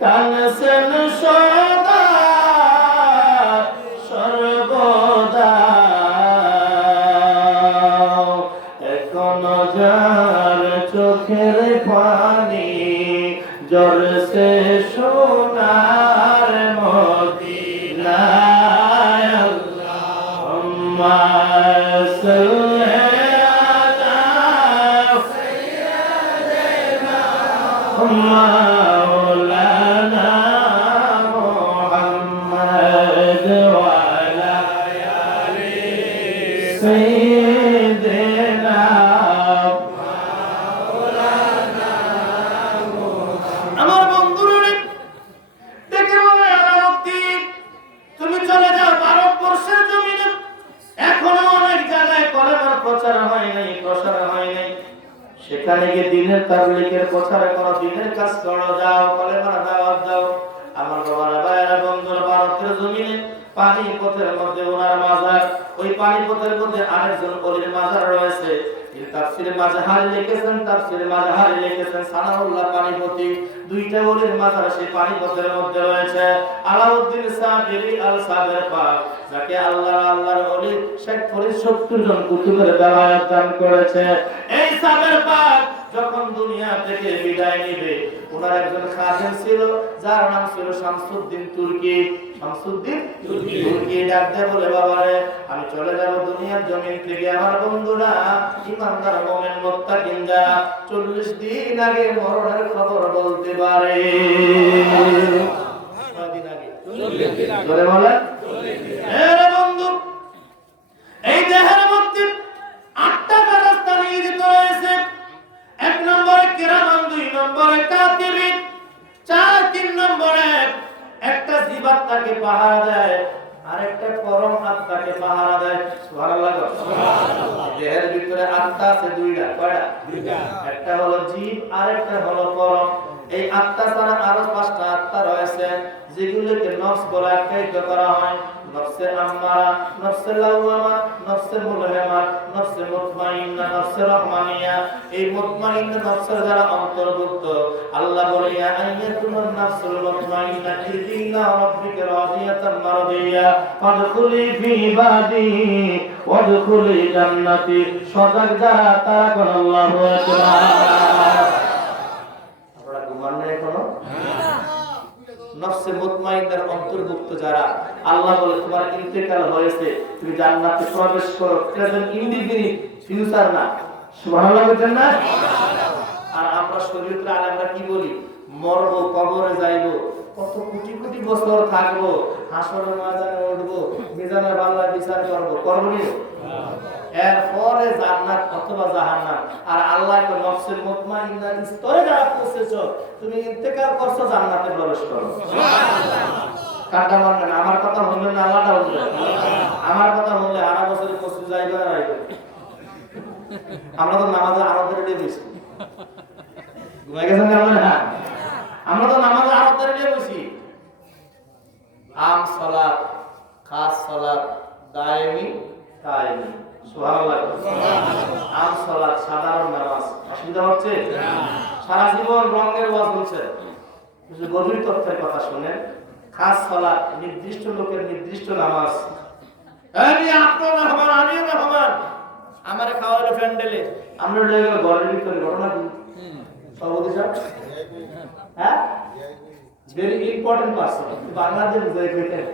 কানসেন সদা সর্বদা, এখনো যার চোখের পানি জরসে সোনার মদিনায়। আল্লাহুম্মা সাল্লি আলা সাইয়্যিদিনা মাওলানা মুহাম্মাদ ওয়া আলা আলি সাইয়্যিদিনা মাওলানা। আমার বন্ধুরা দেখে বলে, আলাউদ্দিন তুমি চলে যাও ভারতবর্ষের জমিনে, এখনো অনেক জায়গায় কলেমার প্রচার হয় নাই, প্রসার হয় নাই। সেখানে গিয়ে দিনের তাবলীগের প্রচার করো, দিনের কাজ করো, যাও কলেমার দাওয়াত দাও। আমার বাবারা, ভাইয়েরা, বন্ধুরা, ভারতের জমিনে পানিপথের মধ্যে ওনার মাজার, ওই পানিপথের মধ্যে আরেকজন ওলির মাজার রয়েছে। তাফসীরে মাজাহারি লিখেছেন, তাফসীরে মাজাহারি লিখেছেন সানাউল্লাহ পানিপতি, দুইটা ওলির মাজার সেই পানিপথের মধ্যে রয়েছে। আলাউদ্দিন সাবিরি আল সাবের পাক, যাকে আল্লাহর ওলি শেখ ফরিদ 70 জন কুতুবের বেলায়েত দান করেছে। এই সাবের পাক যখন দুনিয়া থেকে বিদায় নিবে, ওনার একজন খাদেম ছিল যার নাম ছিল শামসুদ্দিন তুর্কি। শামসুদ্দিন তুর্কি ডাক দিয়ে বলে, বাবারে আমি চলে যাব দুনিয়ার জমিন থেকে। আমার বন্ধুরা, ইমানদার মুমিন মুত্তাকিন যারা 40 দিন আগে মরণের খবর বলতে পারে। কয়দিন আগে? 40 দিন আগে। ধরে বলে, এরে বন্ধু, এই দেহের মধ্যে 8টা ফেরেশতা নিয়োজিত রয়েছে। 1 নম্বরে কিরামান, 2 নম্বরে কাতিবিন, 3 নম্বরে একটা জীবাত্মাকে পাহারা দেয়, আরেকটা পরম আত্মাকে পাহারা দেয়। সুবহানাল্লাহ, সুবহানাল্লাহ। দেহের ভিতরে আত্মা আছে দুইটা, কয়টা? দুইটা। একটা হলো জীব, আরেকটা হলো পরম। এই আত্মা ছাড়া আরো 5টা আত্মা রয়েছে, যেগুলোকে নফস বলে আখ্যায়িত করা হয়। নফসে আম্মারা, নফসে লাওয়ামা, নফসে মুলহামা, নফসে মুতমাইন্না, নফসে রহমানিয়া। এই মুতমাইন্না নফসের যারা অন্তর্ভুক্ত, আল্লাহ বলে, ইয়া আইয়াতুন নাফসুল মুতমাইন্না ইলা রাব্বিকা রাদিয়াতান মারদিয়া ফাদখুলি ফি ইবাদি ওয়াদখুলি জান্নাতি। সজাগ যারা, তারা কোন আল্লাহু আকবার। আপনারা ঘুমান না এখনো? নফসে মুতমাইন্নার অন্তর্ভুক্ত যারা, আল্লাহ বলে তোমার ইন্তেকাল হয়েছে, তুমি জান্নাতে প্রবেশ করো। এটা ইনডিফিনিট ফিউচার না। সুবহানাল্লাহ, বলেন না? আর আমরা শরীয়তের আলেমরা কি বলি? মরবো, কবরে যাইবো, কত কোটি কোটি বছর থাকবো, হাসরের ময়দানে উঠবো, মিজানের পাল্লায় বিচার করবো, করবো নি? এরপরে জান্নাত অথবা জাহান্নাম। আর আল্লাহ তো নফসের মুতমাইন্না স্তরে যারা পৌঁছেছো, তুমি ইন্তেকাল করছো, জান্নাতে প্রবেশ করো। কাটা মানবেন, আমার কথা বলবেন না, আল্লাহটা বলবেন। আমার কথা বললে আড়া বছরে পশু যাইবে না রাইবে। আমরা তো নামাজে আরতের দিয়ে বসি, ঘুমাই গেছেন না? আমরা তো নামাজে আরতের দিয়ে বসি। আম সালাত, খাস সালাত, দায়েমি, কায়েমি। সুবহানাল্লাহ। আম সালাত সাধারণ নামাজ, অসুবিধা হচ্ছে? সারা জীবন রঙের ওয়াজ বলছে, কিছু গভীর তথ্যের কথা শুনেন। খাস সালাত, নির্দিষ্ট লোকের নির্দিষ্ট নামাজ। আমি আপনার রহমান, আমিও রহমান, আমারে খাওয়ালো প্যান্ডেলে, আমরা লেগে ঘরের ভিতরে। ঘটনা কি সভাপতি সাহেব? হ্যাঁ, ভেরি ইম্পর্টেন্ট পার্সন। বাংলাদেশ বুঝাই কইতেন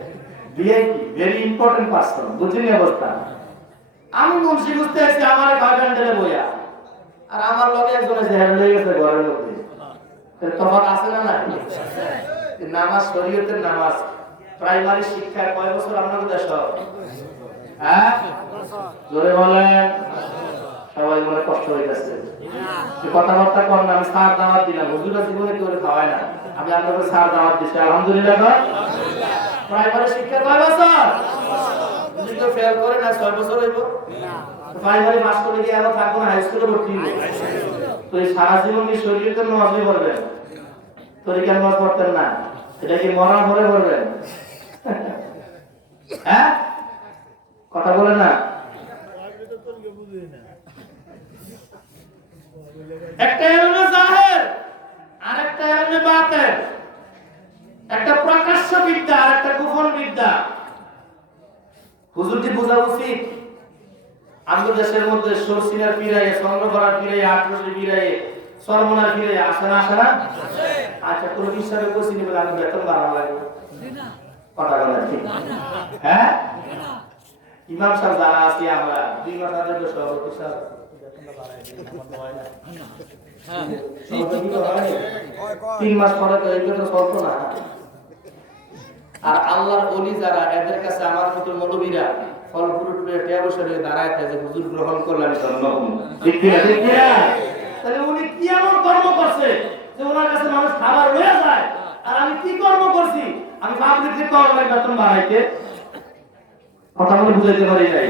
ভিআইপি, ভেরি ইম্পর্টেন্ট পার্সন। বুঝিনি অবস্থা। আমি মুন্সি বুঝতে আছি, আমারে খাওয়া প্যান্ডেলে বইয়া, আর আমার লগে একজন আছে হ্যান্ড হয়ে গেছে ঘরের মধ্যে। তফাৎ আছে না? না, নামাজ শরীয়তের নামাজ। প্রাইমারি শিক্ষা কয় বছর আপনাদের দেশ? হ্যাঁ, জোরে বলেন। সবাই মনে কষ্ট হইতেছে, কথাবার্তা কর না। আমি সার দাওয়াত দিলাম, হুজুরা জীবনে কেউ খাওয়ায় না, আমি আপনাকে সার দাওয়াত দিচ্ছি। আলহামদুলিল্লাহ। প্রাইমারি শিক্ষা কয় বছর? যদি কেউ ফেল করে না 6 বছর হইব। প্রাইমারি পাস করে কি আরো থাকবো না? হাই স্কুলে ভর্তি হইব। তো এই সারা জীবন কি শরীরের নামাজ পড়বেন? তরিকার নামাজ পড়তেন না, এটা কি মরার পরে পড়বেন? হ্যাঁ, কথা বলেন না। একটা ইলমে জাহির আর একটা ইলমে বাতিন, একটা প্রকাশ্য বিদ্যা আর একটা গোপন বিদ্যা। হুজুরটি বোঝা উচিত। আমাদের দেশের মধ্যে সরসিনার পীরায়ে, চন্দ্রকড়ার পীরায়ে, আটরসির পীরায়ে, সরমনার পীরায়ে আসে না? আসে না? আচ্ছা, কোন হিসাবে বসি নিবে, আমি বেতন বাড়ানো লাগবে কথা বলা ঠিক? হ্যাঁ, ইমাম সাহেব যারা আছি আমরা 2 মাস আগে তো সভাপতি সাহেব বেতনটা বাড়াই দিই, আমার হয় না। 3 মাস পরে তো এই কথা চলতো না। আর আল্লাহর ওলি যারা, এদের কাছে আমার মতো মৌলবীরা ফলপুরুটে টেবসরে দাঁড়ায় থাকে, হুজুর গ্রহণ করলেন জন্য। ঠিক কি না? ঠিক কি না? তাহলে উনি কি এমন কর্ম করছে যে ওনার কাছে মানুষ খাবার হয়ে যায়? আর আমি কি কর্ম করছি? আমি পাবলিককে কর্ম বেতন বাড়াইতে কথা বলে বুঝাইতে পারি নাই।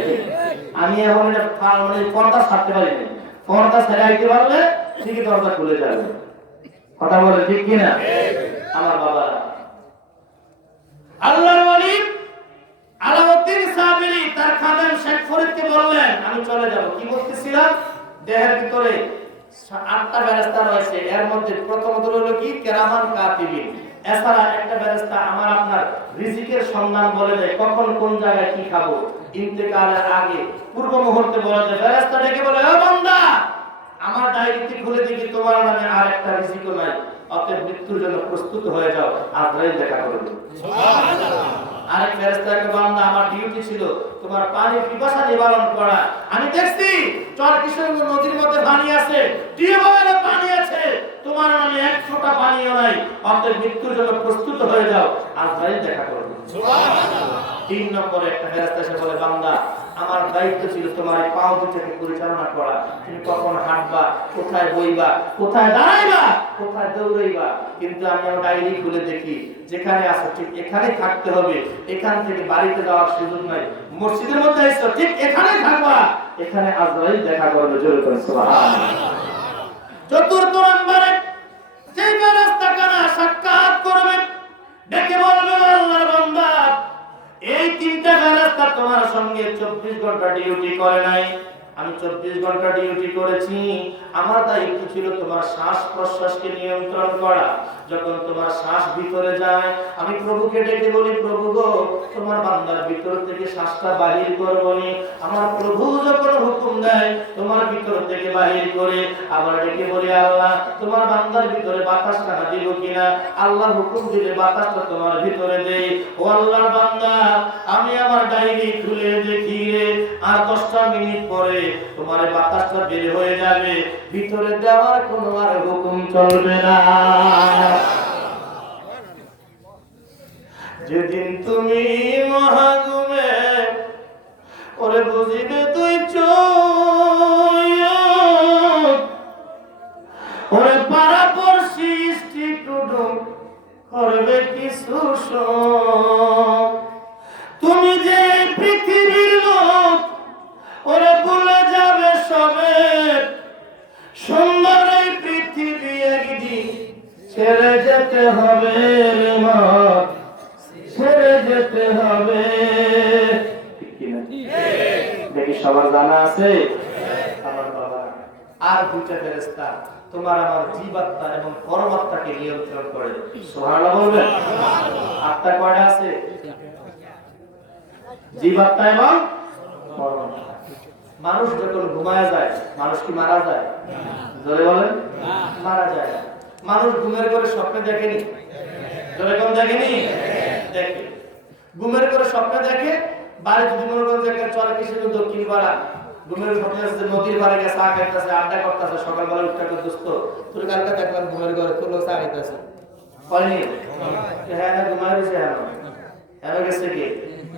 আমি এখন এটা মানে পর্দা ছাড়তে পারি না। পর্দা ছেড়ে আইতে পারলে ঠিকই দরজা খুলে যাবে। কথা বলে ঠিক কি না? আমার বাবা আল্লাহর ওলি আলাউদ্দিন সাবিরি তার খাদেম শেখ ফরিদকে বললেন, আমি চলে যাব। কি বলতেছিলাম? দেহের ভিতরে 8টা ফেরেশতা রয়েছে, এর মধ্যে প্রথমত হলো কি কিরামান কাতিবিন। এছাড়া একটা ফেরেশতা আমার আপনার রিজিকের সন্ধান বলে দেয়, কখন কোন জায়গায় কি খাবো। ইন্তেকালের আগে পূর্ব মুহূর্তে বলে দেয়, ফেরেশতা ডেকে বলে, ও বান্দা, আমার ডায়েরিতে খুলে দেখি তোমার নামে আর একটা রিজিকও নাই, অতএব মৃত্যুর জন্য প্রস্তুত হয়ে যাও, আজরাইল দেখা করবে। সুবহানাল্লাহ। আরেক ফেরেশতাকে, বান্দা, আমার ডিউটি ছিল তোমার পানি পিপাসা নিবারণ করা। আমি দেখছি চরকিশোরগঞ্জ নদীর মধ্যে পানি আছে, টিউবওয়েলে পানি আছে, তোমার নামে এক ফোঁটা পানিও নাই, অতএব মৃত্যুর জন্য প্রস্তুত হয়ে যাও, আজরাইল দেখা করবে। সুবহানাল্লাহ। 3 নম্বরে একটা ফেরেশতা এসে বলে, বান্দা, আমার দায়িত্ব ছিল তোমার এই পাও দুটোকে পরিচালনা করা। তুমি কখন হাঁটবা, কোথায় বইবা, কোথায় দাঁড়াইবা, কোথায় দৌড়াইবা। কিন্তু আমি আমার ডায়েরি খুলে দেখি, যেখানে আছো ঠিক এখানেই থাকতে হবে, এখান থেকে বাড়িতে যাওয়ার সুযোগ নাই। মসজিদের মধ্যে আছো ঠিক এখানেই থাকবা, এখানে আজরাইল দেখা করবে। জোরে করে সুবহানাল্লাহ। 4 নম্বরে যে ফেরেশতা কানা সাক্ষাৎ করবে, ডেকে বলবে, আল্লাহর বান্দা, এই 3টা ফেরেশতা তোমার সঙ্গে 24 ঘন্টা ডিউটি করে নাই, আমি 24 ঘন্টা ডিউটি করেছি। আমার দায়িত্ব ছিল তোমার শ্বাস প্রশ্বাসকে নিয়ন্ত্রণ করা। যখন তোমার শ্বাস ভিতরে যায়, আমি প্রভুকে ডেকে বলি, প্রভু গো, তোমার বান্দার ভিতর থেকে শ্বাসটা বাহির করবনি। আমার প্রভু যখন হুকুম দেয়, তোমার ভিতর থেকে বাহির করে আবার ডেকে বলি, আল্লাহ, তোমার বান্দার ভিতরে বাতাসটা দিব কিনা। আল্লাহ হুকুম দিলে বাতাসটা তোমার ভিতরে দেই। ও আল্লাহর বান্দা, আমি আমার ডায়েরি খুলে দেখি রে, আর 10টা মিনিট পরে তোমার বাতাসটা বের হয়ে যাবে। ভিতরে দেওয়ার কোনো আর হুকুম চলবে না। যেদিন তুমি মহাগুমে ওরে বুঝিবে তুই চোখ, ওরে পাড়া পড়শি ইষ্টি কুটুম করবে কিছু শোক। তুমি যে পৃথিবীর লোক ওরে ভুলে যাবে সবে, সুন্দর এই পৃথিবী একদিন ছেড়ে যেতে হবে রে মা, ছেড়ে যেতে হবে। দেখি সবার জানা আছে? আমার বাবা আর দুইটা ফেরেশতা তোমার আমার জীবাত্মা এবং পরমাত্মাকে নিয়ন্ত্রণ করে। সুবহানাল্লাহ বলবেন। আত্মা কয়টা আছে? জীবাত্মা এবং পরমাত্মা। মানুষ যখন ঘুমায় যায় মানুষ কি মারা যায়? জোরে বলেন। মারা যায়। মানুষ ঘুমের ঘরে স্বপ্নে দেখেনি? জোরে কোন দেখেনি? দেখে। ঘুমের ঘরে স্বপ্নে দেখে বাড়ি যদি মনে করেন যে চলে কিছু দক্ষিণ পাড়া, ঘুমের স্বপ্নে আছে নদীর পাড়ে গিয়ে চা খাইতেছে, আড্ডা করতেছে, সকালবেলা উঠে করে দোস্ত তুই কালকে দেখলাম ঘুমের ঘরে তুলো চা খাইতেছে হয়নি? হ্যাঁ না ঘুমায় রয়েছে এমন গেছে কি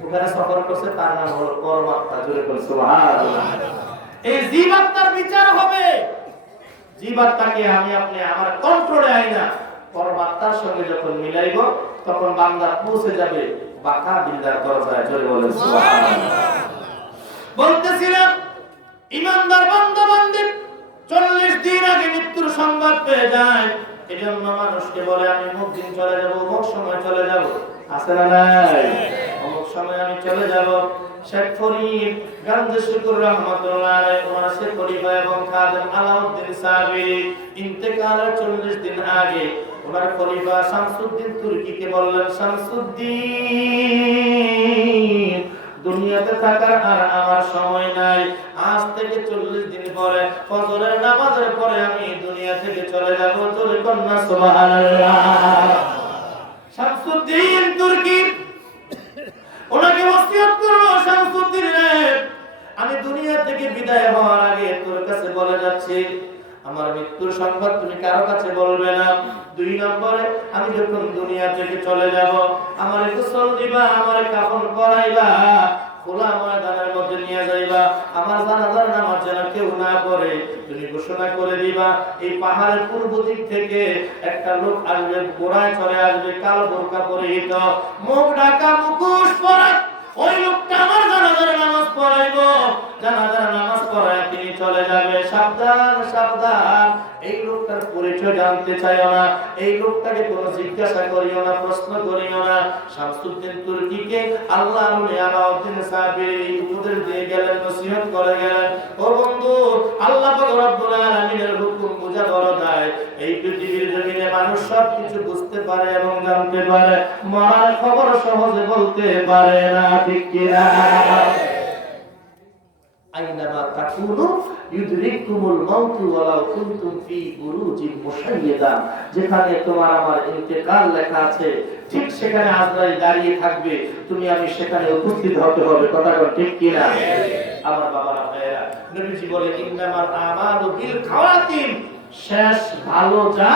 ওখানে সফর করছে, তার নাম হলো পরমাত্মা। জোরে বল সুবহানাল্লাহ। এই জীবাত্মার বিচার হবে। জীবাত্মাকে আমি আপনি আমার কন্ট্রোলে আই না, পরমাত্মার সঙ্গে যখন মিলাইব তখন বান্দা পৌঁছে যাবে বাঁকা বিলদার দরজায়। জোরে বলেন সুবহানাল্লাহ। বলতেছিলাম ইমানদার বান্দা বান্দি 40 দিন আগে মৃত্যুর সংবাদ পেয়ে যায়। এজন্য মানুষকে বলে আমি অমুক দিন চলে যাব, অমুক সময় চলে যাব। আছে না নাই? অমুক সময় আমি চলে যাব। শেখ ফরিদ গান্ধী শুকুর রহমাতুল্লাহ আলাইহি ওনার শেখ খলিফা এবং খাদেম আলাউদ্দিন সাবিরি ইন্তেকালের 40 দিন আগে ওনার খলিফা শামসুদ্দিন তুর্কিকে বললেন, শামসুদ্দিন দুনিয়াতে থাকার আর আমার সময় নাই। আজ থেকে 40 দিন পরে ফজরের নামাজের পরে আমি দুনিয়া থেকে চলে যাব। জোরে কন্যা সুবহানাল্লাহ। শামসুদ্দিন তুর্কি ওনাকে ওসিয়ত করলো, শামসুদ্দিন রে আমি দুনিয়া থেকে বিদায় হওয়ার আগে তোর কাছে বলে যাচ্ছি আমার মৃত্যুর সংবাদ তুমি কারো কাছে বলবে না। 2 নম্বরে আমি যখন দুনিয়া থেকে চলে যাব আমারে গোসল দিবা, আমারে কাফন পরাইবা, খোলা ময়দানের মধ্যে নিয়ে যাইবা, আমার জানাজার নামাজ যেন কেউ না পড়ে তুমি ঘোষণা করে দিবা। এই পাহাড়ের পূর্ব দিক থেকে একটা লোক আসবে, ঘোড়ায় চড়ে আসবে, কালো বোরকা পরিহিত, মুখ ঢাকা, মুখোশ পরা। ওই লোকটা আমার জানাজার নামাজ পড়াইবো, জানাজার নামাজ পড়ায় তিনি চলে যাবে। সাবধান সাবধান, এই লোকটার পরিচয় জানতে চাইও না, এই লোকটাকে কোনো জিজ্ঞাসা করিও না, প্রশ্ন করিও না। শামসুদ্দিন তুর্কিকে আল্লাহর ওলি আলাউদ্দিন সাবিরি উপদেশ দিয়ে গেলেন, নসিহত করে গেলেন, ও বন্ধু আল্লাহ পাক রব্বুল আলামিনের হুকুম বুঝা বড় দায়। এই পৃথিবীর জমিনে মানুষ সব কিছু বুঝতে পারে এবং জানতে পারে, মরার খবর সহজে বলতে পারে না, ঠিক কিনা? আইনামা তাকুনু ইউদরিকুমুল মাউত ওয়ালাউ কুনতুম ফি বুরুজিন মুশাইয়াদা। যেখানে তোমার আমার ইন্তেকাল লেখা আছে ঠিক সেখানে আজরাইল দাঁড়িয়ে থাকবে, তুমি আমি সেখানে উপস্থিত হতে হবে। কথা বল ঠিক কিনা? আমার বাবারা ভাইরা, নবীজি বলে ইন্নামাল আমালু বিল খাওয়াতিম, শেষ ভালো যা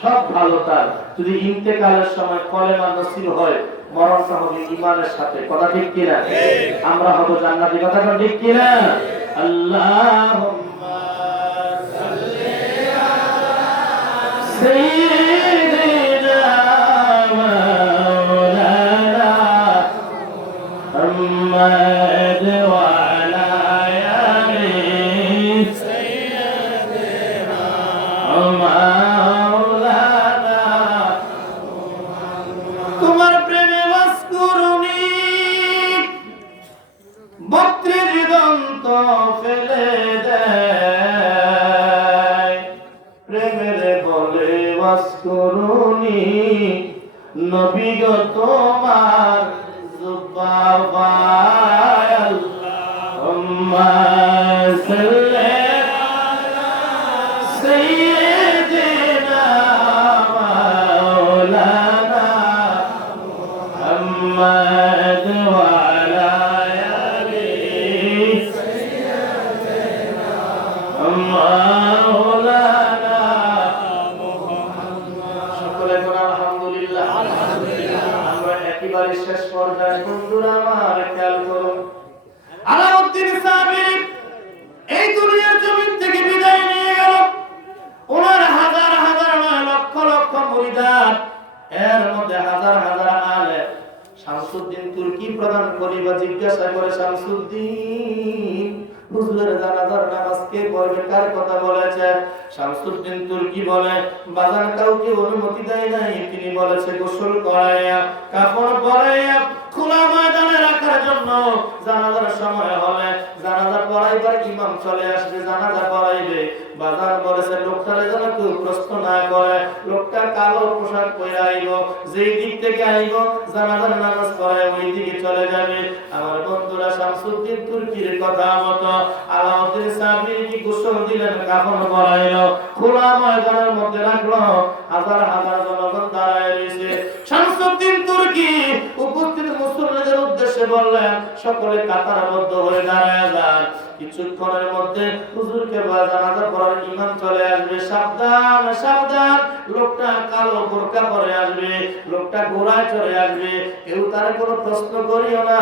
সব ভালো তার। যদি ইন্তেকালের সময় কলেমা নসিব হয় মরণটা হবে ঈমানের সাথে। কথা ঠিক কিনা? আমরা হব জান্নাতি। কথা ঠিক কিনা? আল্লাহুম্মা সাল্লি আলা সাইয়্যিদিনা মাওলানা মুহাম্মদ ওয়া আলা আলি সাইয়্যিদিনা মাওলানা। তোমার প্রেমে বাস করুনি 32 দন্ত ফেলে দেয়, প্রেমের বলে বাস করুনি নবী গো তোমার জুবাবায়। আল্লাহুম্মা সাল্লি আলা সাইয়্যিদিনা মাওলানা মুহাম্মদ ওয়া আলা আলি সাইয়্যিদিনা কি প্রদান করিবা জিজ্ঞাসা করে শামসুদ্দিন হুজুরের জানাজার নামাজ কে পড়বে কার কথা বলেছে শামসুদ্দিন তুর্কি বলে বাজার কাউকে অনুমতি দেয় নাই তিনি বলেছে গোসল করাইয়া কাফন পরাইয়া খোলা ময়দানে রাখার জন্য জানাজার সময় হবে জানাজা পড়াইবার ইমাম চলে আসবে জানাজা পড়াইবে বাজার বলেছে লোকটারে যেন কেউ প্রশ্ন না করে লোকটা কালো পোশাক পরে আইব যেই দিক থেকে আইব জানাজার নামাজ পড়ায় ওই দিকে চলে যাবে আমার বন্ধুরা শামসুদ্দিন তুর্কির কথা মতো আলাউদ্দিন সাবির কি গোসল দিলেন কাফন পরাইলো খোলা ময়দানের মধ্যে রাখলো হাজার হাজার জনগণ দাঁড়ায় রয়েছে শামসুদ্দিন তুর্কি উপস্থিত মুসল্লিদের উদ্দেশ্যে বললেন সকলে কাতারবদ্ধ হয়ে দাঁড়ায় যান কিছুক্ষণের মধ্যে হুজুরকে জানাজা পড়ার ইমাম চলে আসবে সাবধান সাবধান লোকটা কালো বোরকা পরে আসবে লোকটা ঘোড়ায় চড়ে আসবে কেউ তার কোনো প্রশ্ন করিও না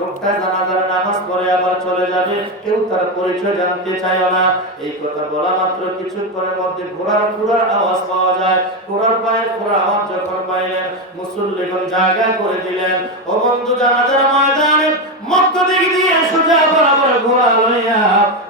লোকটা জানাজার নামাজ পড়ে আবার চলে যাবে কেউ তার পরিচয় জানতে চাইও না এই কথা বলা মাত্র কিছুক্ষণের মধ্যে ঘোড়ার আওয়াজ পাওয়া যায় ঘোড়ার পায়ের আওয়াজ যখন পাইলেন মুসল্লিগণ জায়গা করে দিলেন ও বন্ধু জানাজার ময়দানে মধ্য দিক দিয়ে সোজা বরাবর ঘোড়া লইয়া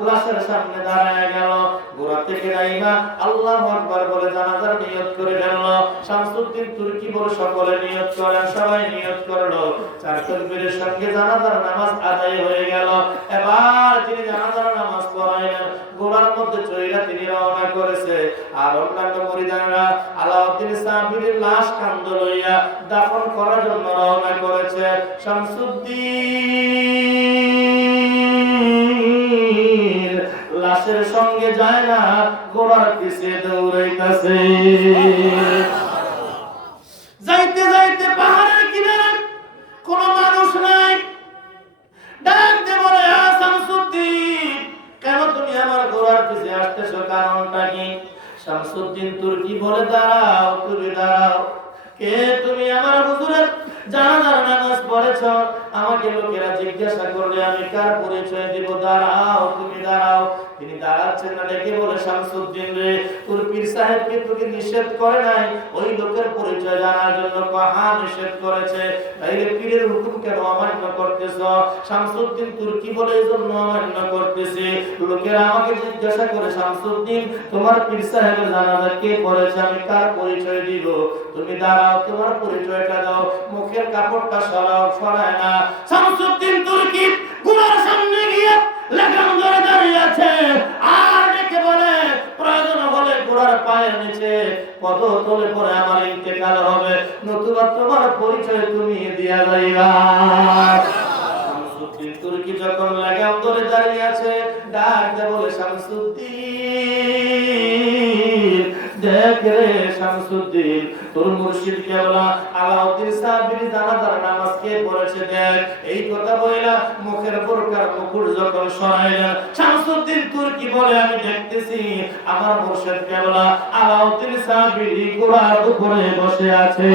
লাশের সামনে দাঁড়ায় গেল ঘোড়া থেকে নাইমা আল্লাহু আকবার বলে জানাজার নিয়ত করে ফেলল শামসুদ্দিন তুর্কি বলে সকলে নিয়ত করেন সবাই নিয়ত করলো চার তাকবীরের সঙ্গে জানাজার নামাজ আদায় হয়ে গেল এবার তিনি জানাজার নামাজ পড়াইলেন ঘোড়ার মধ্যে চড়িয়া তিনি রওনা করেছে আর অন্যান্য মুরিদানরা আলাউদ্দিন সাবিরের লাশ কাঁধে লইয়া দাফন করার জন্য রওনা করেছে শামসুদ্দিন লাশের সঙ্গে যায় না ঘোড়ার পিছে দৌড়াইতেছে যাইতে যাইতে পাহাড়ের কিনারে কোনো মানুষ নাই ডাকতে বলে শামসুদ্দিন কেন তুমি আমার ঘোড়ার পিছে আসতেছো কারণটা কি শামসুদ্দিন তুর্কি বলে দাঁড়াও তুমি দাঁড়াও কে তুমি আমার হুজুরের জানাজার নামাজ পড়েছো আমাকে লোকেরা জিজ্ঞাসা করলে আমি কার পরিচয় দিব দাঁড়াও তুমি দাঁড়াও তিনি দাঁড়াচ্ছেন না ডেকে বলে শামসুদ্দিন রে তোর পীর সাহেবকে তোকে নিষেধ করে নাই ওই লোকের পরিচয় জানার জন্য কাহা নিষেধ করেছে তাইলে পীরের হুকুম কেন অমান্য করতেছ শামসুদ্দিন তুর্কি বলে এজন্য অমান্য করতেছে লোকেরা আমাকে জিজ্ঞাসা করে শামসুদ্দিন তোমার পীর সাহেবের জানাজা কে পড়েছে আমি কার পরিচয় দিব তুমি দাঁড়াও তোমার পরিচয়টা দাও মুখের কাপড়টা সরায় না শামসুদ্দিন তুর্কি ঘোড়ার সামনে গিয়ে লাগাম ধরে দাঁড়িয়ে আছে আর ডেকে বলে প্রয়োজন হলে ঘোড়ার পায়ের নিচে পদ তলে পরে আমার ইন্তেকাল হবে নতুবা তোমার পরিচয় তুমি দিয়া যাইবা শামসুদ্দিন তুর্কি যখন লাগাম ধরে দাঁড়িয়ে আছে ডাক দিয়ে বলে শামসুদ্দিন দেখ রে শামসুদ্দিন তোর মুর্শিদ কেবলা আলাউদ্দিন সাবির জানাজার নামাজ কে পড়েছে দেখ এই কথা বইলা মুখের বোরকার মুকুট যখন সরাইলেন শামসুদ্দিন তুর্কি বলে আমি দেখতেছি আমার মুর্শিদ কেবলা আলাউদ্দিন সাবির ঘোড়ার উপরে বসে আছে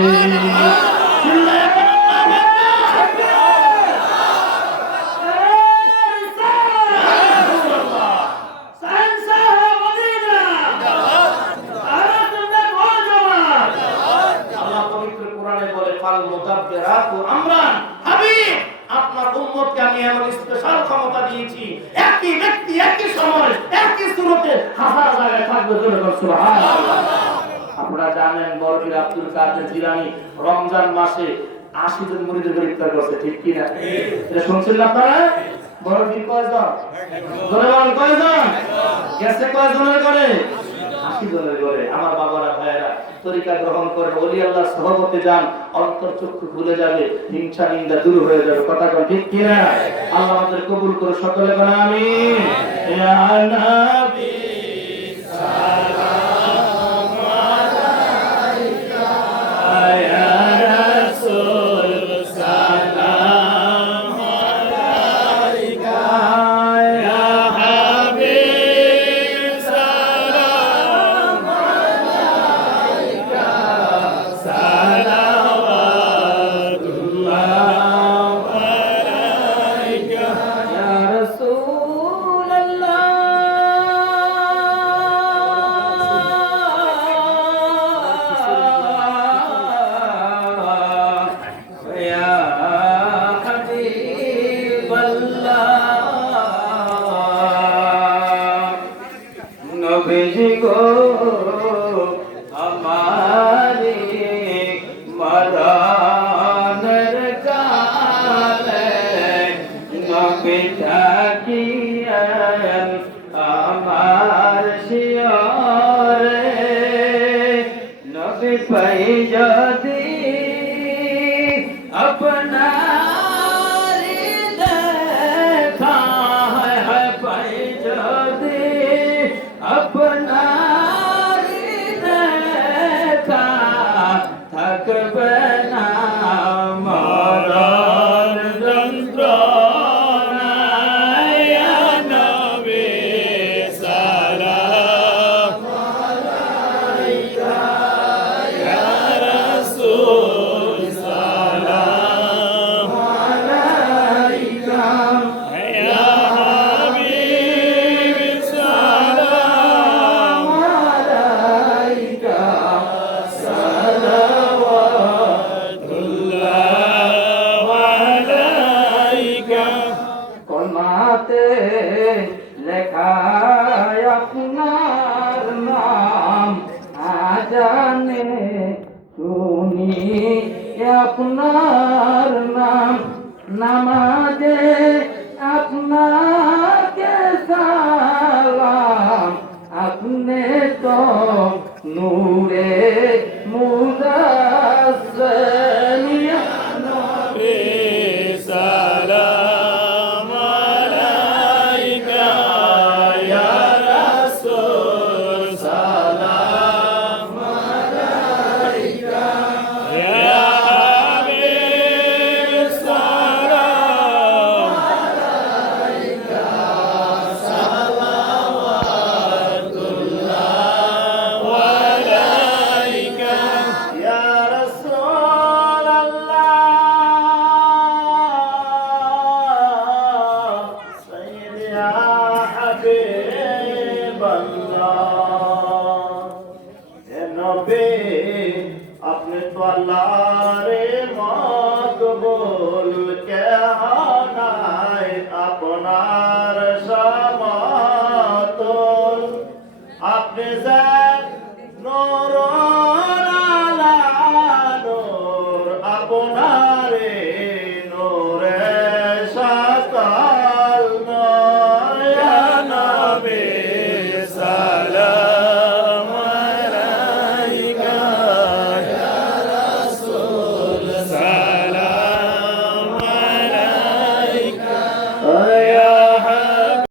আপনার উম্মতকে আমি এমন স্পেশাল ক্ষমতা দিয়েছি একই ব্যক্তি একই সময় একই সুরতে হাজার জায়গায় থাকবে সুবহানাল্লাহ আপনারা জানেন বড়পীর আব্দুল কাদের জিলানী রমজান মাসে 80 জন মুরিদদের ইফতার করছে ঠিক কি না এটা শুনছিলেন আপনারা বড়পীর কয়জন ধরে বলেন কয়জন গেছে কয়জনের করে 80 জনের করে আমার বাবারা ভাইয়েরা তরিকা গ্রহণ করে ওলি আল্লাহর সহবতে যান অন্তর চক্ষু খুলে যাবে হিংসা নিন্দা দূর হয়ে যাবে কথা কোন ঠিক কি না আল্লাহ আমাদের কবুল করে সকলে বলেন আমিন ইয়া নবী সালাম আলাইকা ইয়া রাসূল সালাম আলাইকা ইয়া হাবিব সালাম আলাইকা সালাওয়াতুল্লাহ আলাইকা ইয়া রাসূলুল্লাহ পাই যদি আপনার দেখা হায় পাই যদি আপনার দেখা থাকবে না মরণ যন্ত্রণায় নবী সালাম আলাইকা ইয়া রাসূল সালাম আলাইকা ইয়া হাবিব সালাম আলাইকা সালাওয়াতুল্লাহ আলাইকা কলমাতে লেখা আপনার নাম আজানে শুনি আপনার নাম নামাজে আপনাকে সালাম আপনি তো নূরে মুদাসসিয়া নবী সালাম আলাইকা ইয়া রাসূল সালাম আলাইকা ইয়া হাবিব সালাম আলাইকা সালাওয়াতুল্লাহ আলাইকা ইয়া রাসূল আল্লাহ সাইয়্যিদি ইয়া হাবিব আল্লাহ এ নবী আপনি তো আল্লাহরে মকবুল কেহানাই আপনার সমতুল আপনি যে নূর